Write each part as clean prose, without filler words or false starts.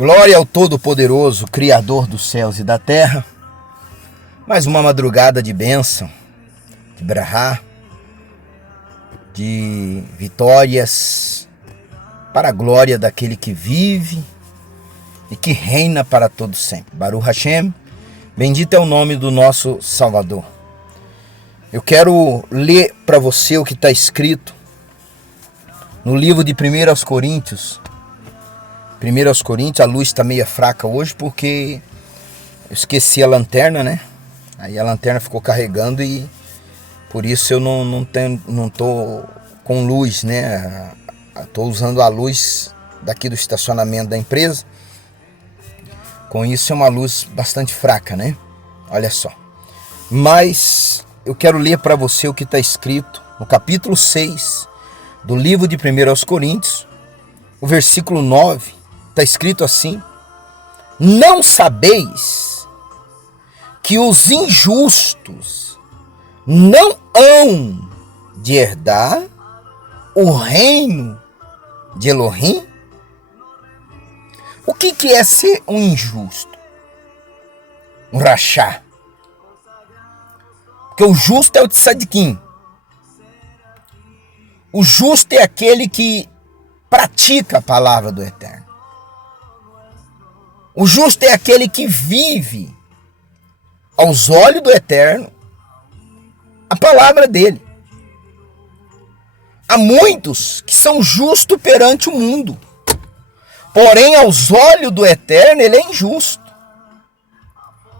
Glória ao Todo-Poderoso, Criador dos céus e da terra. Mais uma madrugada de bênção, de brahá, de vitórias para a glória daquele que vive e que reina para todo sempre. Baruch Hashem, bendito é o nome do nosso Salvador. Eu quero ler para você o que está escrito no livro de 1 Coríntios. 1 Coríntios, a luz está meio fraca hoje porque eu esqueci a lanterna, né? Aí a lanterna ficou carregando e por isso eu não tô com luz, né? Estou usando a luz daqui do estacionamento da empresa. Com isso é uma luz bastante fraca, né? Olha só. Mas eu quero ler para você o que está escrito no capítulo 6 do livro de 1 Coríntios, o versículo 9. Está escrito assim: não sabeis que os injustos não hão de herdar o reino de Elohim? O que é ser um injusto? Um rachá. Porque o justo é o tzadikim. O justo é aquele que pratica a palavra do Eterno. O justo é aquele que vive aos olhos do Eterno a palavra dele. Há muitos que são justos perante o mundo, porém aos olhos do Eterno ele é injusto.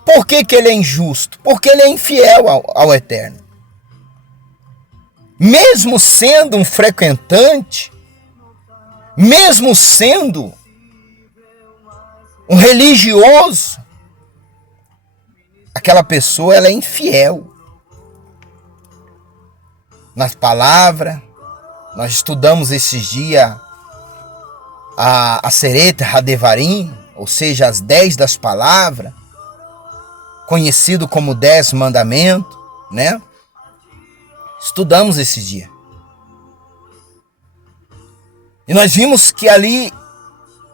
Por que ele é injusto? Porque ele é infiel ao Eterno. Mesmo sendo um frequentante, mesmo sendo um religioso, aquela pessoa ela é infiel nas palavras. Nós estudamos esses dias a Seret Hadevarim, ou seja, as 10 das palavras, conhecido como 10 mandamentos, né? Estudamos esses dias. E nós vimos que ali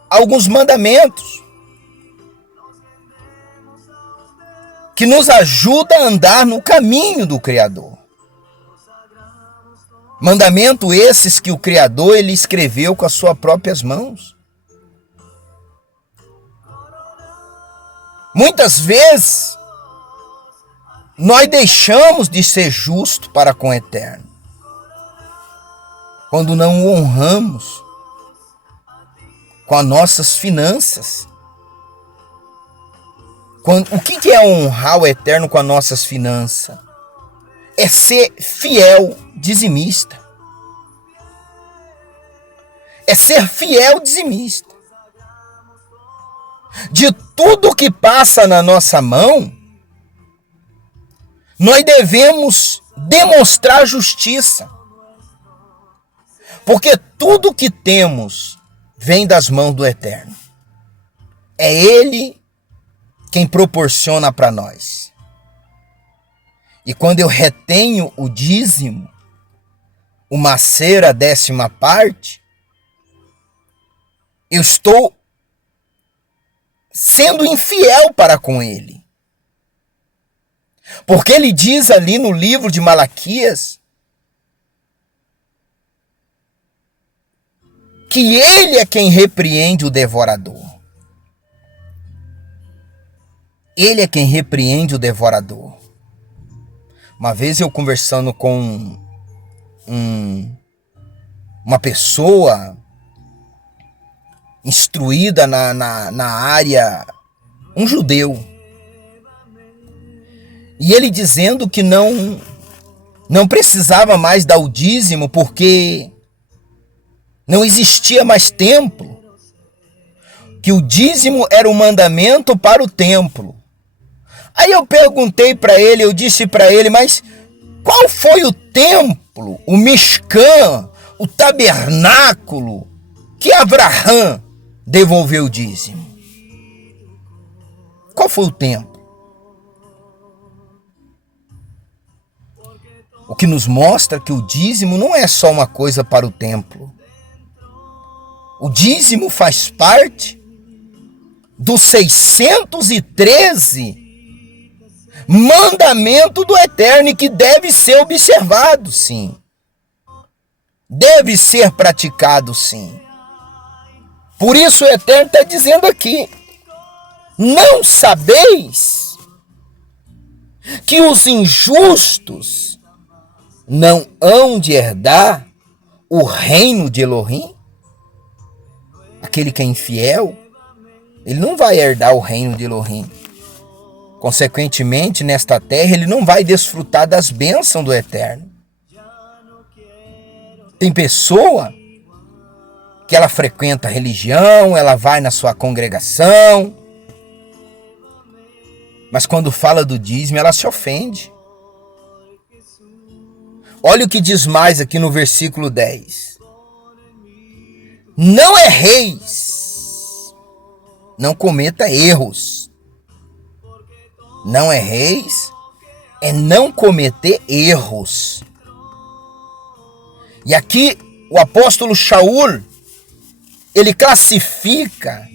alguns mandamentos que nos ajuda a andar no caminho do Criador. Mandamento esses que o Criador ele escreveu com as suas próprias mãos. Muitas vezes nós deixamos de ser justos para com o Eterno quando não o honramos com as nossas finanças. O que é honrar o Eterno com as nossas finanças? É ser fiel dizimista. É ser fiel dizimista. De tudo que passa na nossa mão, nós devemos demonstrar justiça. Porque tudo que temos vem das mãos do Eterno. É Ele quem proporciona para nós. E quando eu retenho o dízimo, o macer, a 10ª parte, eu estou sendo infiel para com Ele. Porque Ele diz ali no livro de Malaquias que Ele é quem repreende o devorador. Ele é quem repreende o devorador. Uma vez eu conversando com uma pessoa instruída na área, um judeu, e ele dizendo que não precisava mais dar o dízimo porque não existia mais templo, que o dízimo era um mandamento para o templo. Aí eu perguntei para ele, eu disse para ele, mas qual foi o templo, o Mishkan, o tabernáculo que Abraham devolveu o dízimo? Qual foi o templo? O que nos mostra que o dízimo não é só uma coisa para o templo. O dízimo faz parte dos 613 mandamentos do Eterno, que deve ser observado, sim. Deve ser praticado, sim. Por isso o Eterno está dizendo aqui: não sabeis que os injustos não hão de herdar o reino de Elohim? Aquele que é infiel, ele não vai herdar o reino de Elohim. Consequentemente, nesta terra, ele não vai desfrutar das bênçãos do Eterno. Tem pessoa que ela frequenta a religião, ela vai na sua congregação, mas quando fala do dízimo, ela se ofende. Olha o que diz mais aqui no versículo 10. Não erreis, não cometa erros. Não erreis é não cometer erros. E aqui o apóstolo Shaul, ele classifica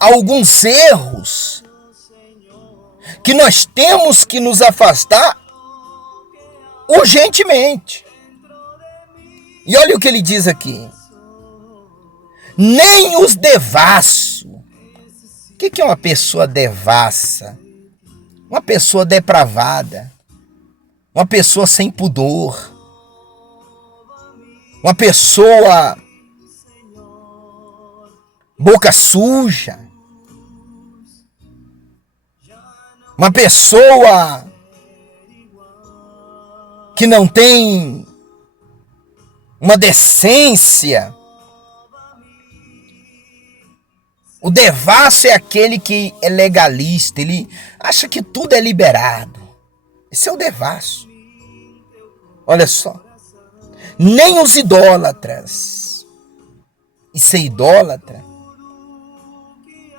alguns erros que nós temos que nos afastar urgentemente. E olha o que ele diz aqui: nem os devassos. O que é uma pessoa devassa? Uma pessoa depravada, uma pessoa sem pudor, uma pessoa boca suja, uma pessoa que não tem uma decência. O devasso é aquele que é legalista, ele acha que tudo é liberado. Esse é o devasso. Olha só. Nem os idólatras. E ser idólatra,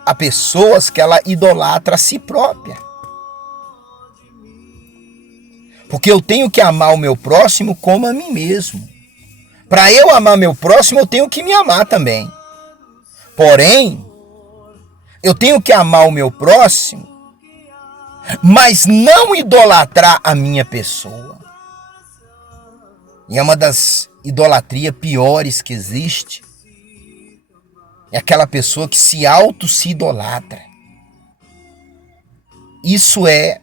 há pessoas que ela idolatra a si própria. Porque eu tenho que amar o meu próximo como a mim mesmo. Para eu amar meu próximo, eu tenho que me amar também. Porém, eu tenho que amar o meu próximo, mas não idolatrar a minha pessoa. E é uma das idolatrias piores que existe. É aquela pessoa que se idolatra. Isso é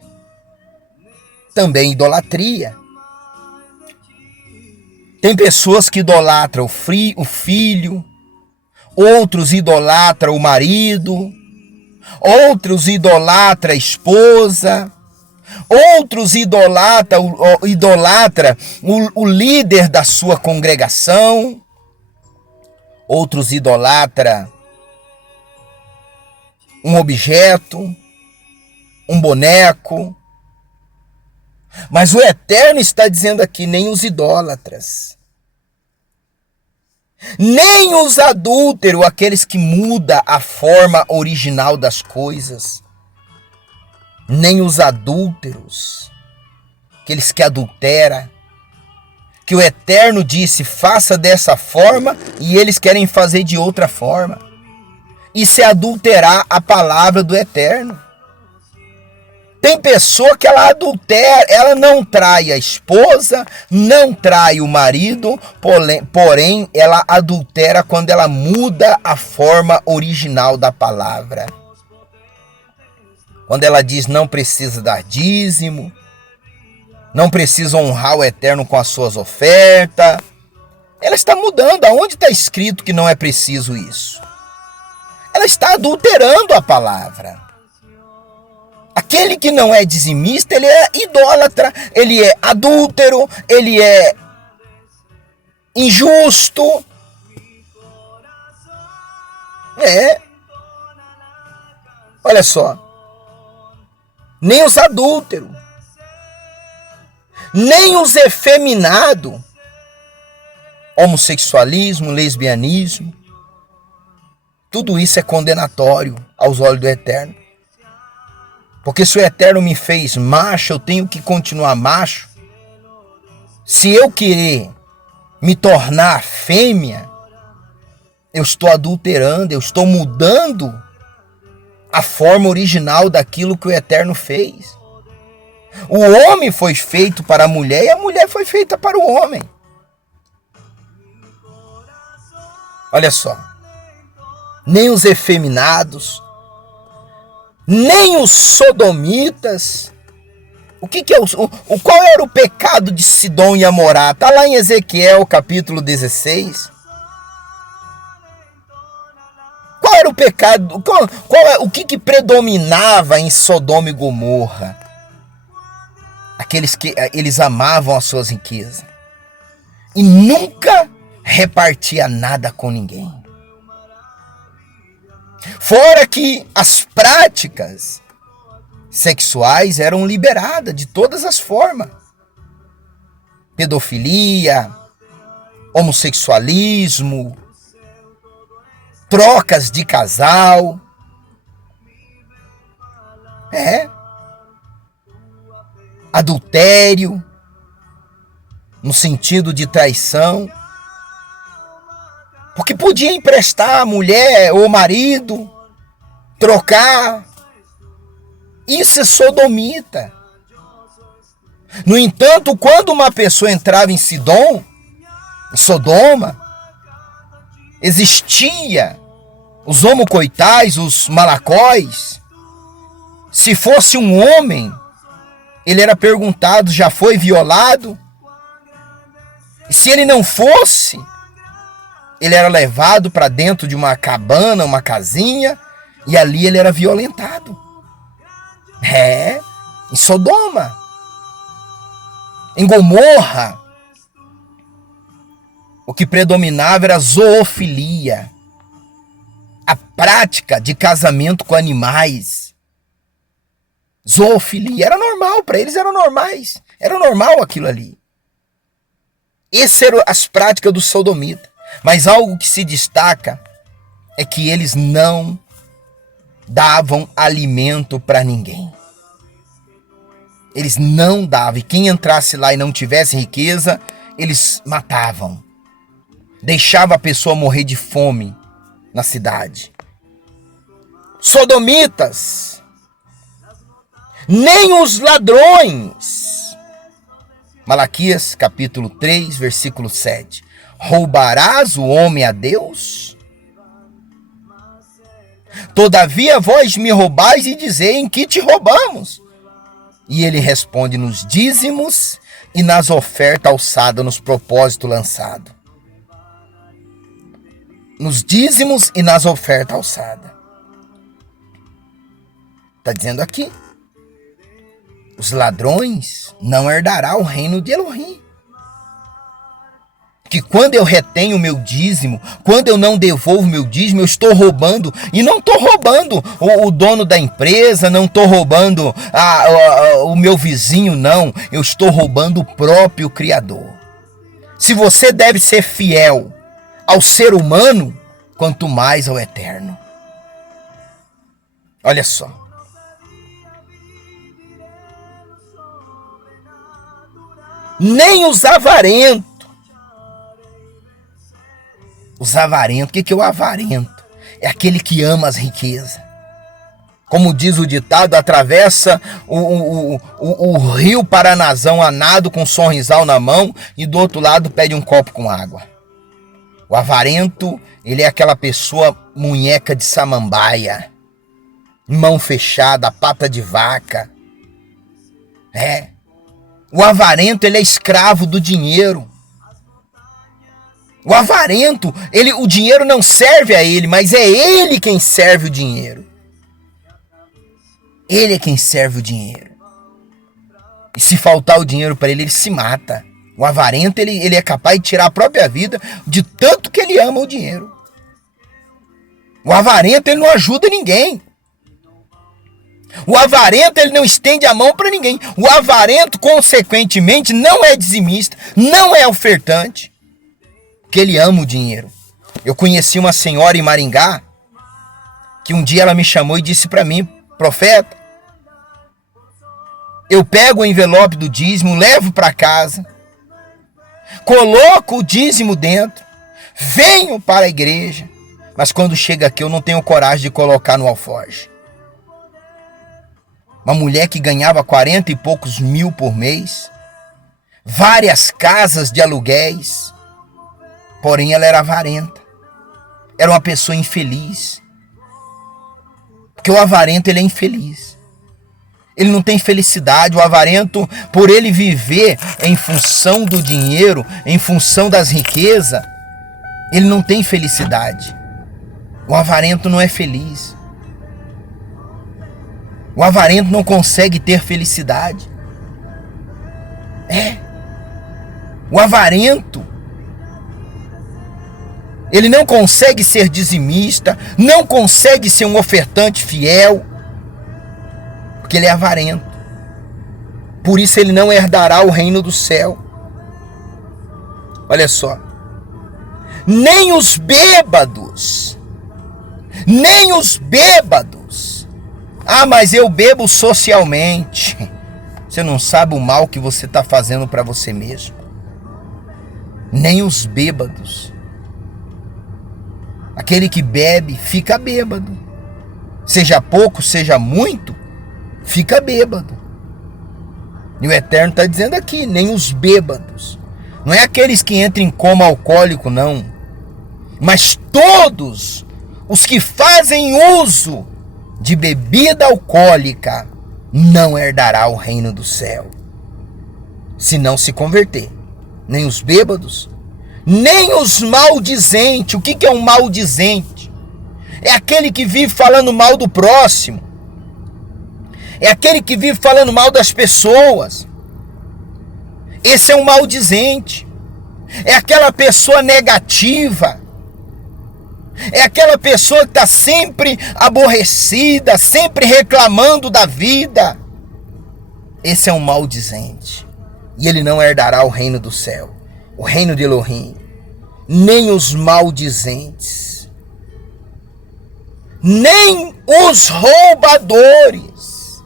também idolatria. Tem pessoas que idolatram o filho, outros idolatram o marido, outros idolatram a esposa, outros idolatram o líder da sua congregação, outros idolatram um objeto, um boneco. Mas o Eterno está dizendo aqui: nem os idólatras, nem os adúlteros, aqueles que mudam a forma original das coisas, nem os adúlteros, aqueles que adulteram, que o Eterno disse: faça dessa forma, e eles querem fazer de outra forma. Isso é adulterar a palavra do Eterno. Tem pessoa que ela adultera, ela não trai a esposa, não trai o marido, porém ela adultera quando ela muda a forma original da palavra. Quando ela diz não precisa dar dízimo, não precisa honrar o Eterno com as suas ofertas, ela está mudando. Aonde está escrito que não é preciso isso? Ela está adulterando a palavra. Aquele que não é dizimista, ele é idólatra, ele é adúltero, ele é injusto. Olha só. Nem os adúlteros, nem os efeminados, homossexualismo, lesbianismo, tudo isso é condenatório aos olhos do Eterno. Porque se o Eterno me fez macho, eu tenho que continuar macho. Se eu querer me tornar fêmea, eu estou adulterando, eu estou mudando a forma original daquilo que o Eterno fez. O homem foi feito para a mulher e a mulher foi feita para o homem. Olha só. Nem os efeminados, nem os sodomitas. O que é qual era o pecado de Sidom e Amorá? Está lá em Ezequiel capítulo 16. Qual era o pecado? O que predominava em Sodoma e Gomorra? Aqueles que eles amavam as suas riquezas e nunca repartia nada com ninguém. Fora que as práticas sexuais eram liberadas de todas as formas. Pedofilia, homossexualismo, trocas de casal. Adultério, no sentido de traição. Porque podia emprestar a mulher ou o marido, trocar. Isso é sodomita. No entanto, quando uma pessoa entrava em Sodoma, existia os homocoitais, os malacóis. Se fosse um homem, ele era perguntado, já foi violado? E se ele não fosse, ele era levado para dentro de uma cabana, uma casinha, e ali ele era violentado. Em Sodoma. Em Gomorra, o que predominava era a zoofilia, a prática de casamento com animais. Zoofilia era normal, para eles eram normais. Era normal aquilo ali. Essas eram as práticas do sodomita. Mas algo que se destaca é que eles não davam alimento para ninguém. Eles não davam. E quem entrasse lá e não tivesse riqueza, eles matavam. Deixava a pessoa morrer de fome na cidade. Sodomitas. Nem os ladrões. Malaquias capítulo 3, versículo 7. Roubarás o homem a Deus? Todavia vós me roubais e dizei, em que te roubamos? E ele responde, nos dízimos e nas ofertas alçadas, nos propósitos lançados. Nos dízimos e nas ofertas alçadas. Está dizendo aqui. Os ladrões não herdarão o reino de Elohim. Que quando eu retenho o meu dízimo, quando eu não devolvo meu dízimo, eu estou roubando. E não estou roubando o dono da empresa, não estou roubando o meu vizinho, não. Eu estou roubando o próprio Criador. Se você deve ser fiel ao ser humano, quanto mais ao Eterno. Olha só. Nem os avarentos. Os avarentos, o que é o avarento? É aquele que ama as riquezas. Como diz o ditado, atravessa o rio Paranazão a nado com um sorrisal na mão e do outro lado pede um copo com água. O avarento, ele é aquela pessoa munheca de samambaia, mão fechada, pata de vaca. O avarento, ele é escravo do dinheiro. O avarento, o dinheiro não serve a ele, mas é ele quem serve o dinheiro. Ele é quem serve o dinheiro. E se faltar o dinheiro para ele se mata. O avarento, ele é capaz de tirar a própria vida de tanto que ele ama o dinheiro. O avarento, ele não ajuda ninguém. O avarento, ele não estende a mão para ninguém. O avarento, consequentemente, não é dizimista, não é ofertante. Que ele ama o dinheiro. Eu conheci uma senhora em Maringá, que um dia ela me chamou e disse para mim, profeta, eu pego o envelope do dízimo, levo para casa, coloco o dízimo dentro, venho para a igreja, Mas quando chega aqui eu não tenho coragem de colocar no alforje. Uma mulher que ganhava 40 e poucos mil por mês, várias casas de aluguéis, porém ela era avarenta. Era uma pessoa infeliz. Porque o avarento, ele é infeliz. Ele não tem felicidade. O avarento, por ele viver em função do dinheiro, em função das riquezas, ele não tem felicidade. O avarento não é feliz. O avarento não consegue ter felicidade. O avarento, ele não consegue ser dizimista, não consegue ser um ofertante fiel, porque ele é avarento. Por isso ele não herdará o reino do céu. Olha só. Nem os bêbados. Ah, mas eu bebo socialmente. Você não sabe o mal que você está fazendo para você mesmo. Nem os bêbados. Aquele que bebe fica bêbado. Seja pouco, seja muito, fica bêbado. E o Eterno está dizendo aqui, nem os bêbados. Não é aqueles que entram em coma alcoólico, não. Mas todos os que fazem uso de bebida alcoólica não herdará o reino do céu. Se não se converter. Nem os bêbados, nem os maldizentes. O que é um maldizente? É aquele que vive falando mal do próximo. É aquele que vive falando mal das pessoas. Esse é um maldizente. É aquela pessoa negativa. É aquela pessoa que está sempre aborrecida, sempre reclamando da vida. Esse é um maldizente. E ele não herdará o reino do céu, o reino de Elohim. Nem os maldizentes, nem os roubadores.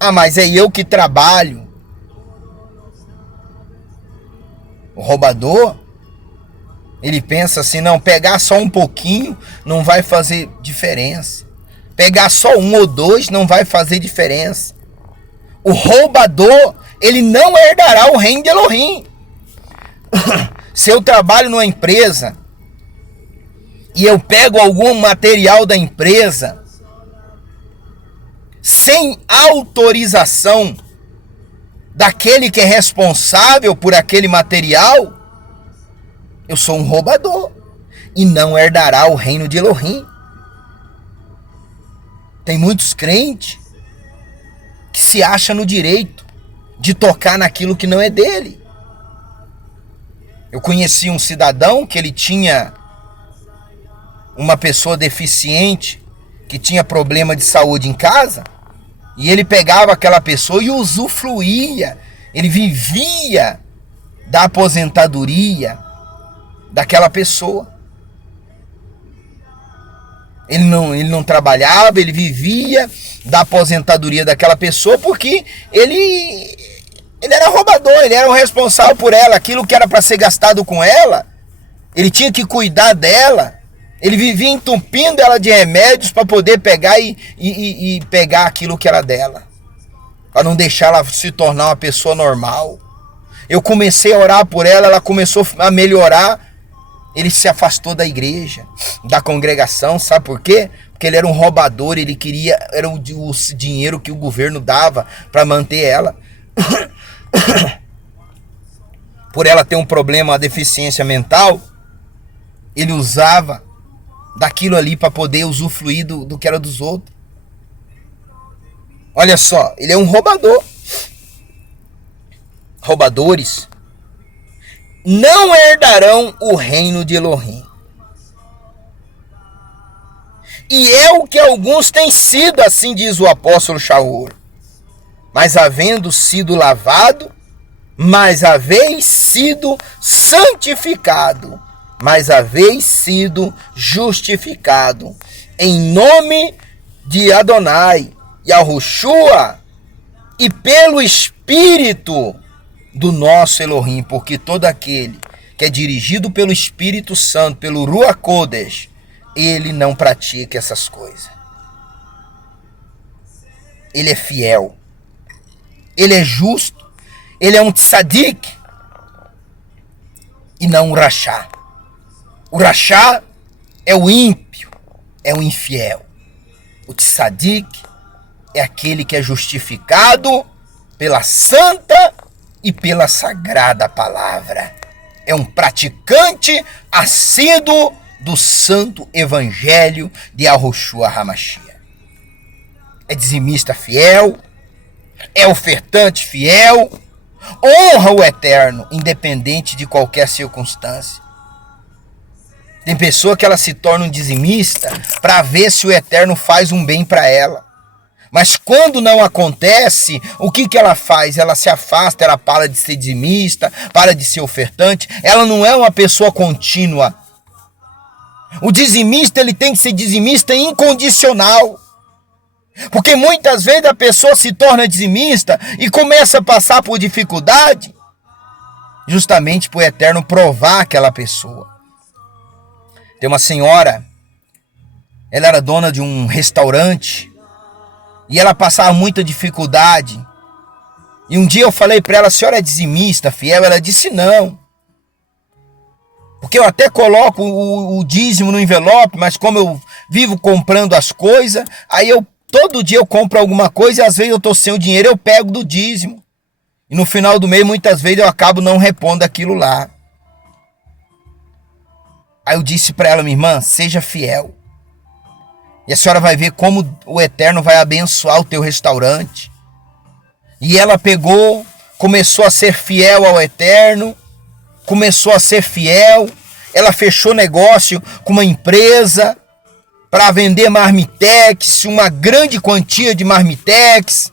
Ah, mas é eu que trabalho. O roubador, ele pensa assim, não, pegar só um pouquinho não vai fazer diferença. Pegar só um ou dois não vai fazer diferença. O roubador, ele não herdará o reino de Elohim. Se eu trabalho numa empresa e eu pego algum material da empresa sem autorização daquele que é responsável por aquele material, eu sou um roubador e não herdará o reino de Elohim. Tem muitos crentes que se acham no direito de tocar naquilo que não é dele. Eu conheci um cidadão que ele tinha uma pessoa deficiente que tinha problema de saúde em casa, e ele pegava aquela pessoa e usufruía, ele vivia da aposentadoria daquela pessoa. Ele não trabalhava, ele vivia da aposentadoria daquela pessoa porque ele era roubador, ele era o responsável por ela. Aquilo que era para ser gastado com ela, ele tinha que cuidar dela. Ele vivia entupindo ela de remédios para poder pegar e pegar aquilo que era dela, para não deixar ela se tornar uma pessoa normal. Eu comecei a orar por ela, ela começou a melhorar. Ele se afastou da igreja, da congregação, sabe por quê? Porque ele era um roubador, ele queria, era o dinheiro que o governo dava para manter ela. Por ela ter um problema, uma deficiência mental, ele usava daquilo ali para poder usufruir do que era dos outros. Olha só, ele é um roubador. Roubadores não herdarão o reino de Elohim. E é o que alguns têm sido, assim diz o apóstolo Shaul. Mas havendo sido lavado, mas haveis sido santificado, mas haveis sido justificado, em nome de Adonai, Yahushua, e pelo Espírito do nosso Elohim, porque todo aquele que é dirigido pelo Espírito Santo, pelo Ruach Kodesh, ele não pratica essas coisas. Ele é fiel. Ele é justo. Ele é um tzadik. E não um rachá. O rachá é o ímpio. É o infiel. O tzadik é aquele que é justificado pela santa e pela sagrada palavra. É um praticante assíduo do santo evangelho de Yahushua HaMashiach. É dizimista fiel, é ofertante fiel, honra o eterno, independente de qualquer circunstância. Tem pessoa que ela se torna um dizimista para ver se o eterno faz um bem para ela. Mas quando não acontece, o que ela faz? Ela se afasta, ela para de ser dizimista, para de ser ofertante. Ela não é uma pessoa contínua. O dizimista, ele tem que ser dizimista incondicional. Porque muitas vezes a pessoa se torna dizimista e começa a passar por dificuldade, justamente para o eterno provar aquela pessoa. Tem uma senhora, ela era dona de um restaurante, e ela passava muita dificuldade. E um dia eu falei para ela, a senhora é dizimista, fiel? Ela disse não. Porque eu até coloco o dízimo no envelope, mas como eu vivo comprando as coisas, aí todo dia eu compro alguma coisa e às vezes eu estou sem o dinheiro, eu pego do dízimo. E no final do mês, muitas vezes eu acabo não repondo aquilo lá. Aí eu disse para ela, minha irmã, seja fiel. E a senhora vai ver como o eterno vai abençoar o teu restaurante. E ela pegou, começou a ser fiel ao eterno, começou a ser fiel. Ela fechou negócio com uma empresa para vender marmitex, uma grande quantia de marmitex.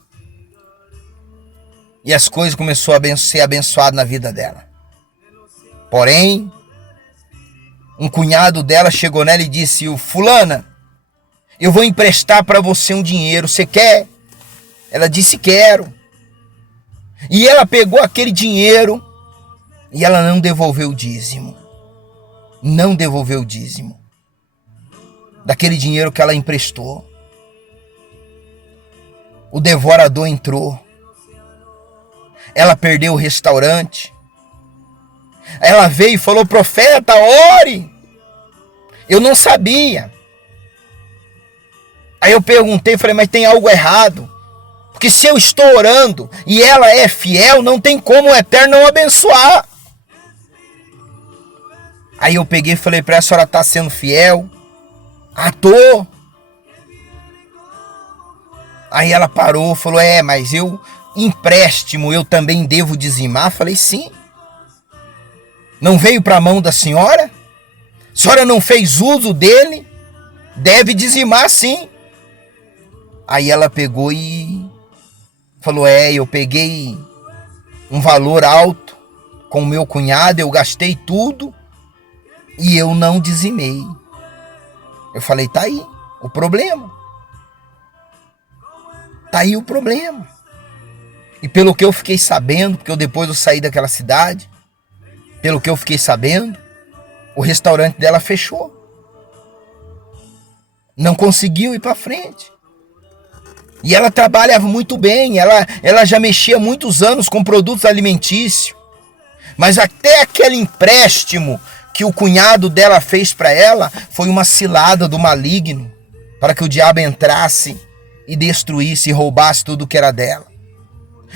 E as coisas começaram a ser abençoadas na vida dela. Porém, um cunhado dela chegou nela e disse, fulana, eu vou emprestar para você um dinheiro, você quer? Ela disse, quero. E ela pegou aquele dinheiro e ela não devolveu o dízimo. Não devolveu o dízimo daquele dinheiro que ela emprestou. O devorador entrou. Ela perdeu o restaurante. Ela veio e falou, profeta, ore. Eu não sabia. Aí eu perguntei, falei, mas tem algo errado? Porque se eu estou orando e ela é fiel, não tem como o eterno não abençoar. Aí eu peguei e falei para ela, a senhora está sendo fiel? Ah, tô. Aí ela parou, falou, mas empréstimo eu também devo dizimar? Falei, sim. Não veio para a mão da senhora? A senhora não fez uso dele? Deve dizimar sim. Aí ela pegou e falou, eu peguei um valor alto com o meu cunhado, eu gastei tudo e eu não dizimei. Eu falei, tá aí o problema. Tá aí o problema. E pelo que eu fiquei sabendo, porque depois eu saí daquela cidade, pelo que eu fiquei sabendo, o restaurante dela fechou. Não conseguiu ir para frente. E ela trabalhava muito bem, ela já mexia há muitos anos com produtos alimentícios. Mas até aquele empréstimo que o cunhado dela fez para ela foi uma cilada do maligno, para que o diabo entrasse e destruísse e roubasse tudo que era dela.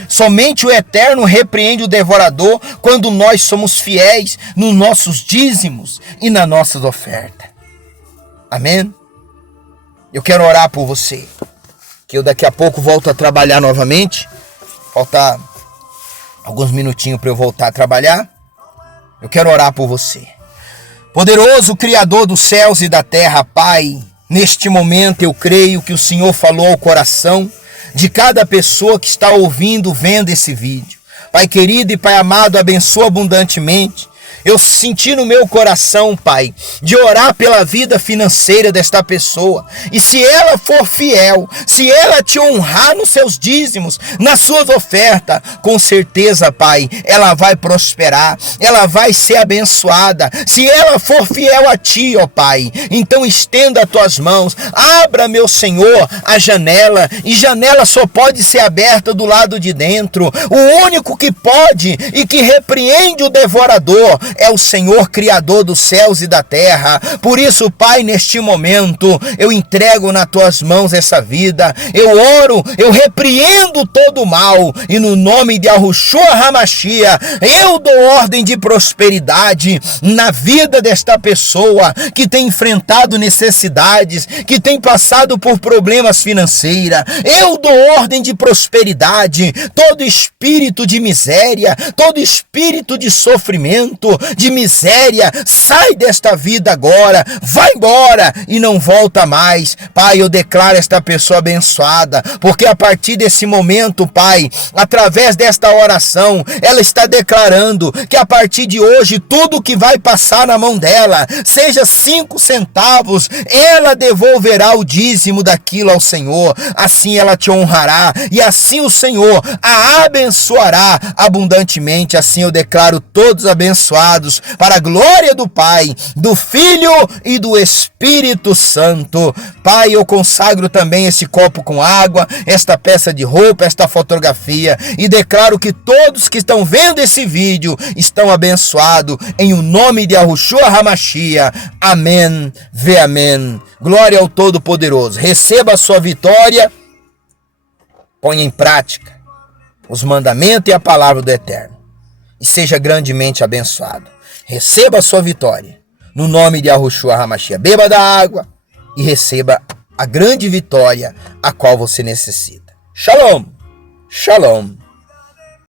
Somente o eterno repreende o devorador quando nós somos fiéis nos nossos dízimos e nas nossas ofertas. Amém? Eu quero orar por você, que eu daqui a pouco volto a trabalhar novamente. Falta alguns minutinhos para eu voltar a trabalhar. Eu quero orar por você. Poderoso Criador dos céus e da terra, Pai, neste momento eu creio que o Senhor falou ao coração de cada pessoa que está ouvindo, vendo esse vídeo. Pai querido e Pai amado, abençoa abundantemente Eu senti no meu coração, Pai, de orar pela vida financeira desta pessoa. E se ela for fiel, se ela te honrar nos seus dízimos, nas suas ofertas, com certeza, Pai, ela vai prosperar, ela vai ser abençoada. Se ela for fiel a Ti, ó Pai, então estenda as Tuas mãos, abra, meu Senhor, a janela, e janela só pode ser aberta do lado de dentro. O único que pode e que repreende o devorador é o Senhor, Criador dos céus e da terra. Por isso, Pai, neste momento, eu entrego nas Tuas mãos essa vida, eu oro, eu repreendo todo o mal, e no nome de Yahushua HaMashiach, eu dou ordem de prosperidade na vida desta pessoa que tem enfrentado necessidades, que tem passado por problemas financeiros. Eu dou ordem de prosperidade. Todo espírito de miséria, todo espírito de sofrimento, de miséria, sai desta vida agora, vai embora e não volta mais. Pai, eu declaro esta pessoa abençoada, porque a partir desse momento, Pai, através desta oração, ela está declarando que a partir de hoje, tudo que vai passar na mão dela, seja 5 centavos, ela devolverá o dízimo daquilo ao Senhor. Assim ela te honrará e assim o Senhor a abençoará abundantemente. Assim eu declaro todos abençoados para a glória do Pai, do Filho e do Espírito Santo. Pai, eu consagro também esse copo com água, esta peça de roupa, esta fotografia, e declaro que todos que estão vendo esse vídeo estão abençoados em o nome de Yahushua HaMashiach. Amém, ve amém. Glória ao Todo-Poderoso. Receba a sua vitória, ponha em prática os mandamentos e a palavra do Eterno, e seja grandemente abençoado. Receba a sua vitória no nome de Yahushua HaMashiach. Beba da água e receba a grande vitória a qual você necessita. Shalom, shalom.